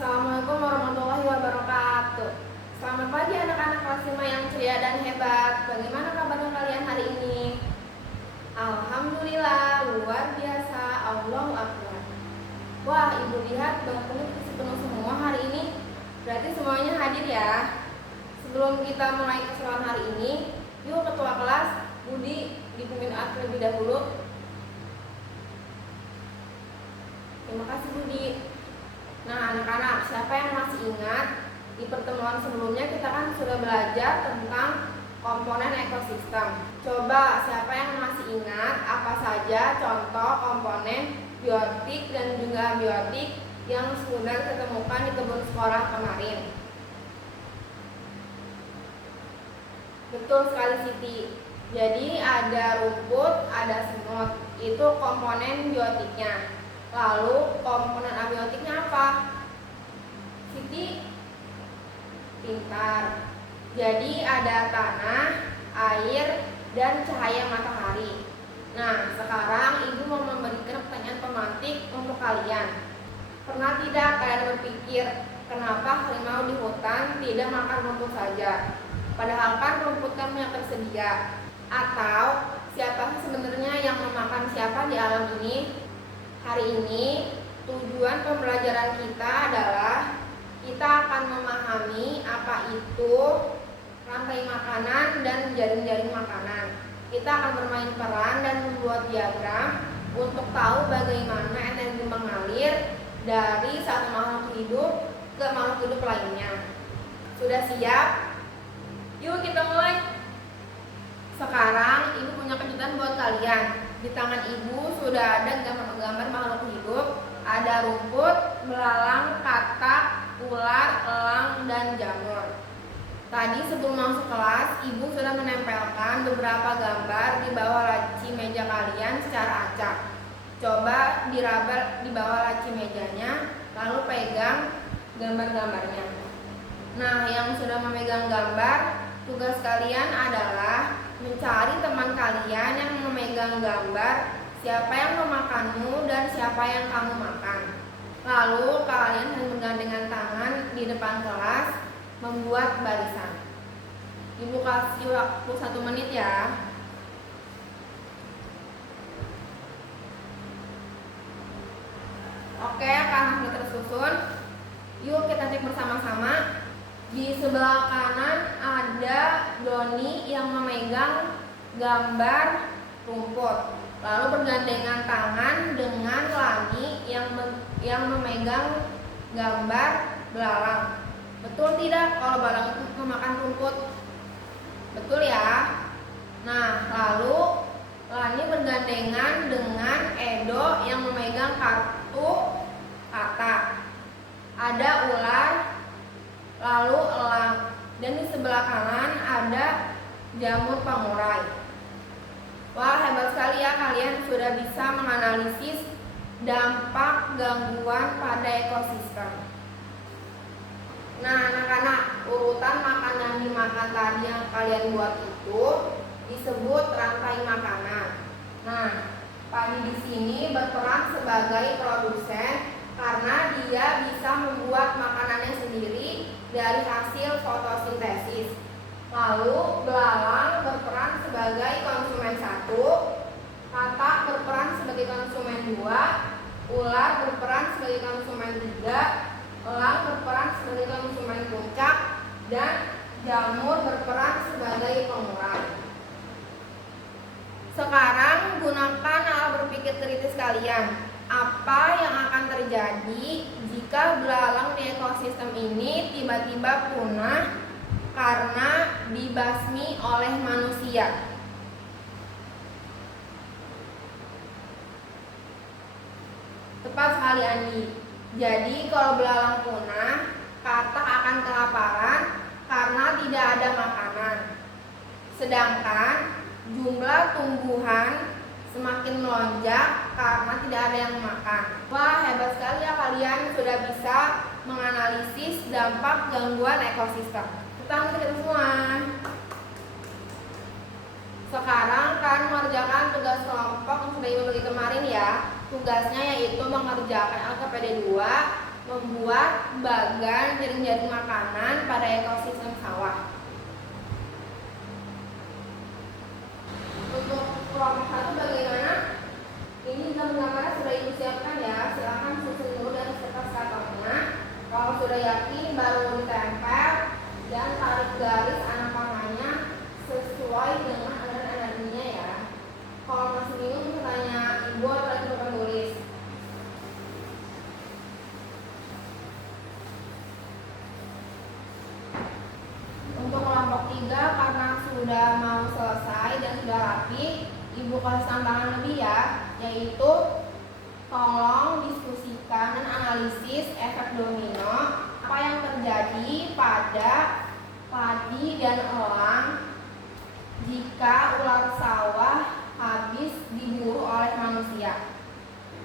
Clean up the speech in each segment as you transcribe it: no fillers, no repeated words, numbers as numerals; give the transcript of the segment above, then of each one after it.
Assalamualaikum warahmatullahi wabarakatuh. Selamat pagi anak-anak kelas 5 yang ceria dan hebat. Bagaimana kabarnya kalian hari ini? Alhamdulillah, luar biasa. Allahu Akbar. Wah, ibu lihat bangkunya terisi penuh semua hari ini. Berarti semuanya hadir ya. Sebelum kita mulai keseruan hari ini, yuk ketua kelas Budi dipimpin terlebih dahulu. Terima kasih Budi. Nah anak-anak, siapa yang masih ingat di pertemuan sebelumnya kita kan sudah belajar tentang komponen ekosistem. Coba siapa yang masih ingat apa saja contoh komponen biotik dan juga abiotik yang sudah ditemukan di kebun sekolah kemarin? Betul sekali Siti. Jadi ada rumput, ada semut, itu komponen biotiknya. Lalu komponen abiotiknya apa? Siti pintar. Jadi ada tanah, air, dan cahaya matahari. Nah, sekarang ibu mau memberikan pertanyaan pemantik untuk kalian. Pernah tidak kalian berpikir kenapa harimau di hutan tidak makan rumput saja? Padahal kan rumput kan yang tersedia. Atau siapa sih sebenarnya yang memakan siapa di alam ini? Hari ini tujuan pembelajaran kita adalah kita akan memahami apa itu rantai makanan dan jaring-jaring makanan. Kita akan bermain peran dan membuat diagram untuk tahu bagaimana energi mengalir dari satu makhluk hidup ke makhluk hidup lainnya. Sudah siap? Yuk kita mulai. Sekarang ibu punya kejutan buat kalian. Di tangan ibu sudah ada gambar-gambar makhluk hidup. Ada rumput, belalang, katak, ular, elang, dan jamur. Tadi sebelum masuk kelas, ibu sudah menempelkan beberapa gambar di bawah laci meja kalian secara acak. Coba diraba di bawah laci mejanya, lalu pegang gambar-gambarnya. Nah, yang sudah memegang gambar, tugas kalian adalah mencari teman kalian yang memegang gambar, siapa yang memakanmu dan siapa yang kamu makan. Lalu kalian harus bergandengan tangan di depan kelas membuat barisan. Ibu kasih waktu 1 menit ya. Oke, karena sudah tersusun, yuk kita cek bersama-sama. Di sebelah kanan ada Doni yang memegang gambar rumput. Lalu bergandengan tangan dengan Lani yang memegang gambar belalang. Betul tidak kalau belalang itu memakan rumput? Betul ya? Nah, lalu Lani bergandengan dengan Edo yang memegang kartu kata. Ada ular, lalu elang, dan di sebelah kanan ada jamur pengurai. Wah, hebat sekali ya, kalian sudah bisa menganalisis dampak gangguan pada ekosistem. Nah anak-anak, urutan makan yang dimakan tadi yang kalian buat itu disebut rantai makanan. Nah, padi di sini berperan sebagai produsen karena dia bisa membuat makanannya sendiri dari hasil fotosintesis. Lalu belalang berperan sebagai konsumen 1, katak berperan sebagai konsumen 2, ular berperan sebagai konsumen 3, elang berperan sebagai konsumen puncak, dan jamur berperan sebagai pengurai. Sekarang gunakan alat berpikir kritis kalian. Apa yang akan terjadi jika belalang di ekosistem ini tiba-tiba punah karena dibasmi oleh manusia? Tepat sekali Andi. Jadi kalau belalang punah, katak akan kelaparan karena tidak ada makanan. Sedangkan jumlah tumbuhan semakin melonjak karena tidak ada yang makan. Wah, hebat sekali ya kalian sudah bisa menganalisis dampak gangguan ekosistem. Kita kita semua. Sekarang kalian mengerjakan tugas kelompok yang sudah ibu bagi kemarin ya. Tugasnya yaitu mengerjakan LKPD 2 membuat bagan jaring-jaring makanan pada ekosistem sawah. Untuk kelompok satu bagaimana? Ini gambar-gambarnya sudah ibu siapkan ya. Silakan susun dulu dari kertas kartonnya. Kalau sudah yakin baru ditempel dan tarik garis anak panahnya sesuai dengan aliran-alirannya ya. Kalau masih bingung bisa tanya ibu atau lagi penulis. Untuk kelompok 3 karena sudah mau selesai dan sudah rapi, ibu kasih tantangan lebih ya, yaitu tolong diskusikan dan analisis efek domino apa yang terjadi pada padi dan elang jika ular sawah habis diburu oleh manusia.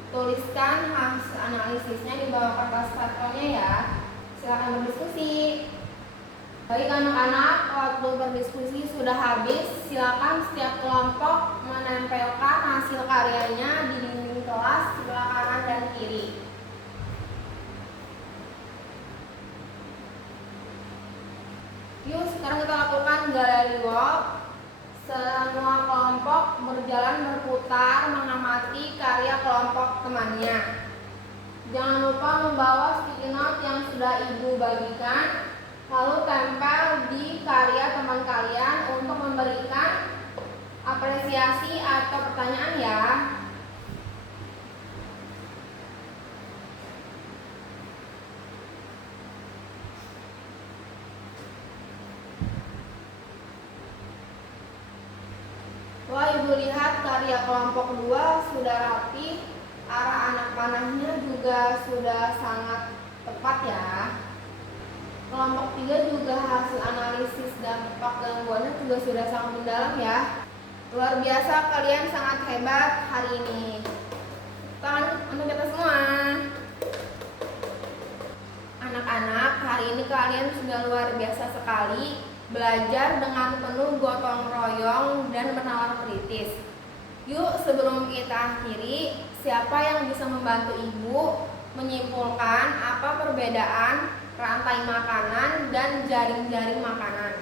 Tuliskan hasil analisisnya di bawah kertas kartonnya ya. Silakan berdiskusi. Baik anak-anak, waktu berdiskusi sudah habis. Silakan setiap kelompok menempelkan hasil karyanya di dinding kelas sebelah kanan dan kiri. Yuk sekarang kita lakukan gallery walk. Semua kelompok berjalan berputar mengamati karya kelompok temannya. Jangan lupa membawa sticky note yang sudah ibu bagikan, lalu tempel di karya teman kalian untuk memberikan apresiasi atau pertanyaan ya. Wah, ibu lihat karya kelompok 2 sudah rapi, arah anak panahnya juga sudah sangat tepat ya. Kelompok 3 juga hasil analisis dampak gangguannya juga sudah sangat mendalam ya. Luar biasa, kalian sangat hebat hari ini. Tangan untuk kita semua. Anak-anak, hari ini kalian sudah luar biasa sekali, belajar dengan penuh gotong royong dan bernalar kritis. Yuk sebelum kita akhiri, siapa yang bisa membantu ibu menyimpulkan apa perbedaan rantai makanan dan jaring-jaring makanan?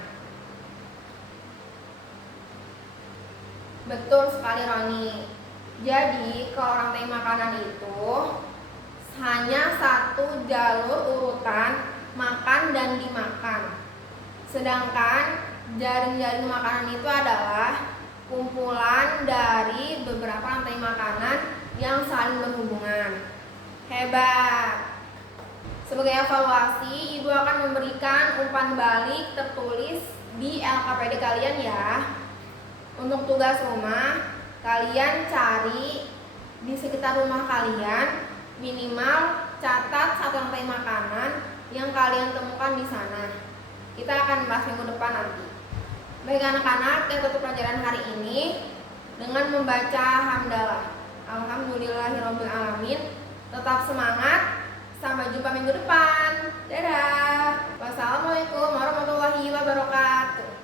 Betul sekali Roni. Jadi kalau rantai makanan itu hanya satu jalur urutan makan dan dimakan. Sedangkan jaring-jaring makanan itu adalah kumpulan dari beberapa rantai makanan yang saling berhubungan. Hebat! Sebagai evaluasi, ibu akan memberikan umpan balik tertulis di LKPD kalian ya. Untuk tugas rumah, kalian cari di sekitar rumah kalian minimal catat satu rantai makanan yang kalian temukan di sana. Kita akan bahas minggu depan nanti. Baik anak-anak, kita tutup pelajaran hari ini dengan membaca hamdalah. Alhamdulillahirobbilalamin. Tetap semangat. Sampai jumpa minggu depan. Dadah. Wassalamualaikum warahmatullahi wabarakatuh.